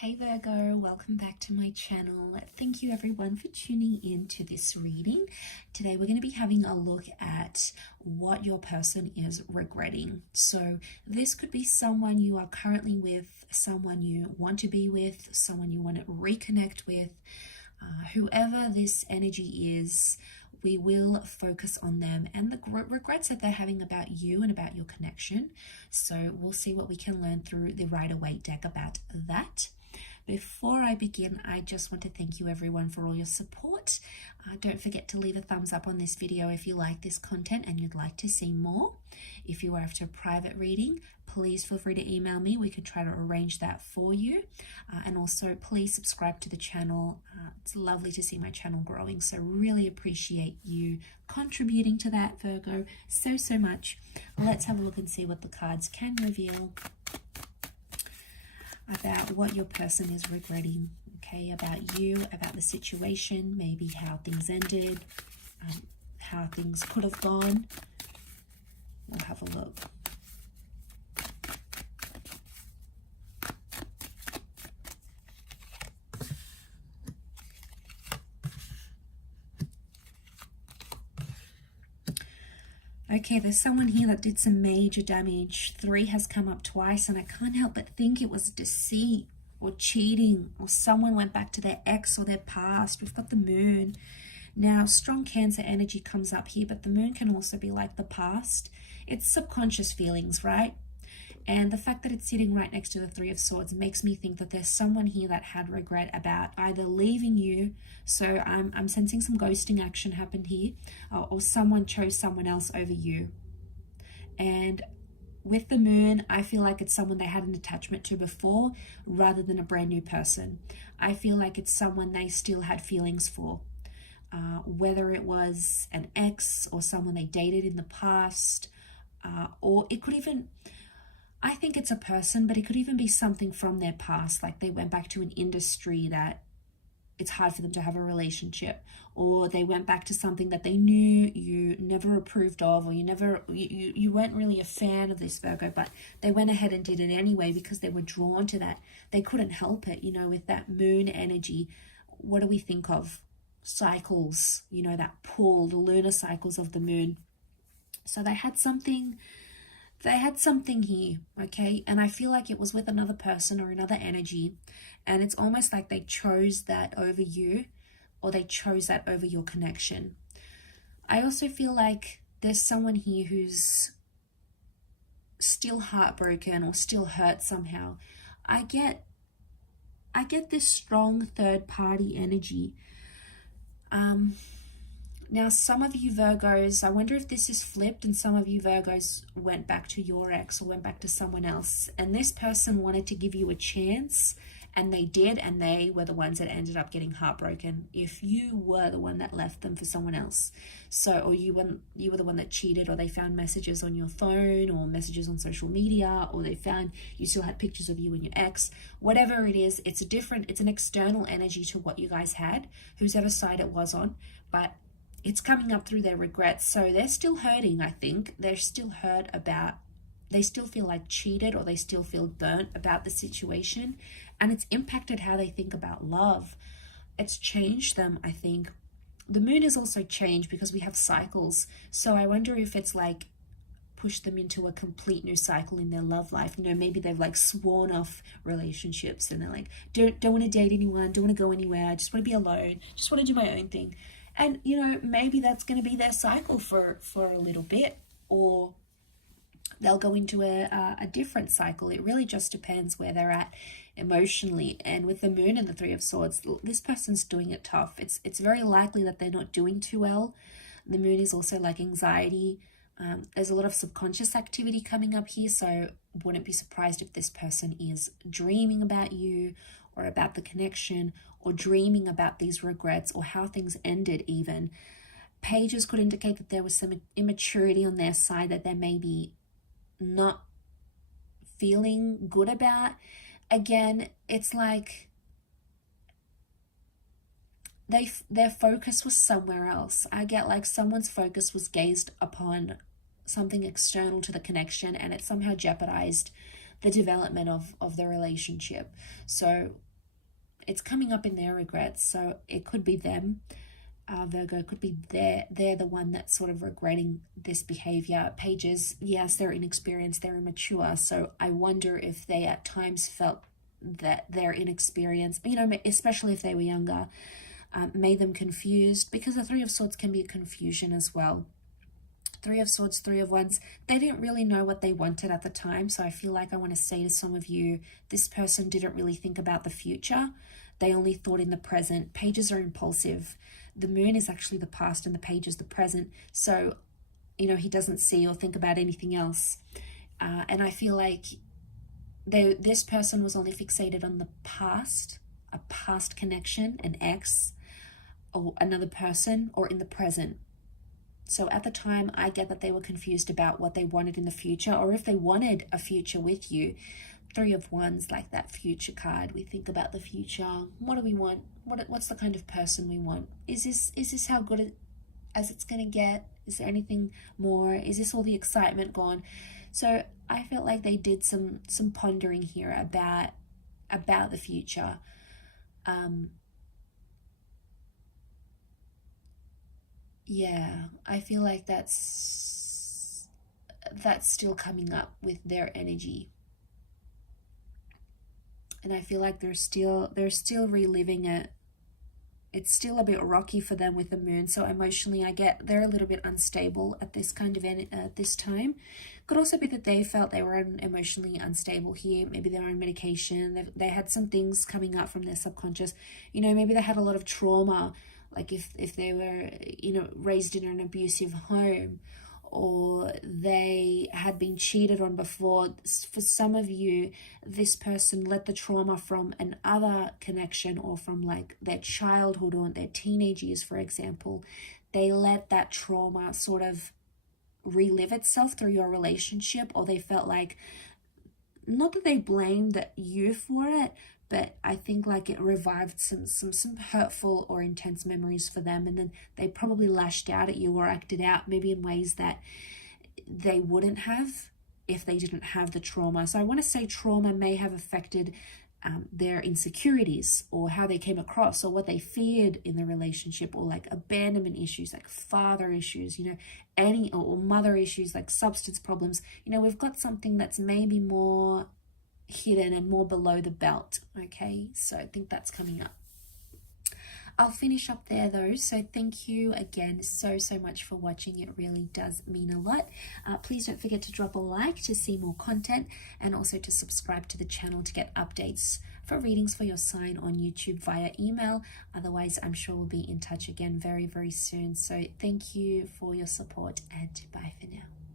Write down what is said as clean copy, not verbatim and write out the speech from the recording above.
Hey Virgo, welcome back to my channel. Thank you everyone for tuning in to this reading. Today we're going to be having a look at what your person is regretting. So this could be someone you are currently with, someone you want to be with, someone you want to reconnect with. Whoever this energy is, we will focus on them and the regrets that they're having about you and about your connection. So we'll see what we can learn through the Rider-Waite deck about that. Before I begin, I just want to thank you everyone for all your support. Don't forget to leave a thumbs up on this video if you like this content and you'd like to see more. If you are after a private reading, please feel free to email me. We could try to arrange that for you. And also please subscribe to the channel. It's lovely to see my channel growing, so really appreciate you contributing to that, Virgo, so much. Let's have a look and see what the cards can reveal about what your person is regretting, okay, about you, about the situation, maybe how things ended, how things could have gone. We'll have a look. Okay, there's someone here that did some major damage. 3 has come up twice, and I can't help but think it was deceit or cheating, or someone went back to their ex or their past. We've got the moon. Now, strong Cancer energy comes up here, but the moon can also be like the past. It's subconscious feelings, right? And the fact that it's sitting right next to the 3 of Swords makes me think that there's someone here that had regret about either leaving you, so I'm sensing some ghosting action happened here, or someone chose someone else over you. And with the moon, I feel like it's someone they had an attachment to before rather than a brand new person. I feel like it's someone they still had feelings for, whether it was an ex or someone they dated in the past, or it could even... I think it's a person, but it could even be something from their past, like they went back to an industry that it's hard for them to have a relationship, or they went back to something that they knew you never approved of, or you weren't really a fan of this, Virgo, but they went ahead and did it anyway because they were drawn to that. They couldn't help it, with that moon energy. What do we think of? Cycles, that pull, the lunar cycles of the moon. So they had something here, okay? And I feel like it was with another person or another energy, and it's almost like they chose that over you, or they chose that over your connection. I also feel like there's someone here who's still heartbroken or still hurt somehow. I get this strong third party energy. Now, some of you Virgos, I wonder if this is flipped and some of you Virgos went back to your ex or went back to someone else, and this person wanted to give you a chance, and they did, and they were the ones that ended up getting heartbroken if you were the one that left them for someone else. So, or you were the one that cheated, or they found messages on your phone or messages on social media, or they found you still had pictures of you and your ex. Whatever it is, it's an external energy to what you guys had, whoever side it was on, but it's coming up through their regrets. So they're still hurting, I think. They're still hurt about, they still feel like cheated, or they still feel burnt about the situation. And it's impacted how they think about love. It's changed them, I think. The moon is also changed because we have cycles. So I wonder if it's like pushed them into a complete new cycle in their love life. Maybe they've like sworn off relationships and they're like, don't want to date anyone, don't want to go anywhere, I just want to be alone, just want to do my own thing. And, maybe that's going to be their cycle for a little bit, or they'll go into a different cycle. It really just depends where they're at emotionally. And with the moon and the 3 of Swords, this person's doing it tough. It's very likely that they're not doing too well. The moon is also like anxiety. There's a lot of subconscious activity coming up here, so wouldn't be surprised if this person is dreaming about you or about the connection, or dreaming about these regrets or how things ended even. Pages could indicate that there was some immaturity on their side that they may be not feeling good about. Again, it's like their focus was somewhere else. I get like someone's focus was gazed upon something external to the connection, and it somehow jeopardized the development of the relationship. So it's coming up in their regrets. So it could be them. Virgo, could be they're the one that's sort of regretting this behavior. Pages, yes, they're inexperienced, they're immature. So I wonder if they at times felt that their inexperience, you know, especially if they were younger, made them confused, because the Three of Swords can be a confusion as well. Three of Swords, Three of Wands, they didn't really know what they wanted at the time. So I feel like I want to say to some of you, this person didn't really think about the future. They only thought in the present. Pages are impulsive. The moon is actually the past and the page is the present. So, you know, he doesn't see or think about anything else. And I feel like this person was only fixated on the past, a past connection, an ex, or another person, or in the present. So at the time, I get that they were confused about what they wanted in the future, or if they wanted a future with you. Three of Wands, like that future card. We think about the future. What do we want? What's the kind of person we want? Is this how good as it's going to get? Is there anything more? Is this all the excitement gone? So I felt like they did some pondering here about the future. Yeah, I feel like that's still coming up with their energy. And I feel like they're still reliving it. It's still a bit rocky for them with the moon. So emotionally, I get they're a little bit unstable at this kind of this time. Could also be that they felt they were emotionally unstable here. Maybe they were on medication. They had some things coming up from their subconscious. You know, maybe they had a lot of trauma. Like if they were, you know, raised in an abusive home, or they had been cheated on before. For some of you, this person let the trauma from another connection, or from like their childhood or their teenage years, for example, they let that trauma sort of relive itself through your relationship, or they felt like, not that they blamed you for it, but I think like it revived some hurtful or intense memories for them, and then they probably lashed out at you or acted out maybe in ways that they wouldn't have if they didn't have the trauma. So I want to say trauma may have affected their insecurities, or how they came across, or what they feared in the relationship, or like abandonment issues, like father issues, you know, or mother issues, like substance problems. You know, we've got something that's maybe more hidden and more below the belt. Okay, so I think that's coming up. I'll finish up there though. So thank you again so much for watching. It really does mean a lot. Please don't forget to drop a like to see more content, and also to subscribe to the channel to get updates for readings for your sign on YouTube via email. Otherwise, I'm sure we'll be in touch again very soon. So thank you for your support, and bye for now.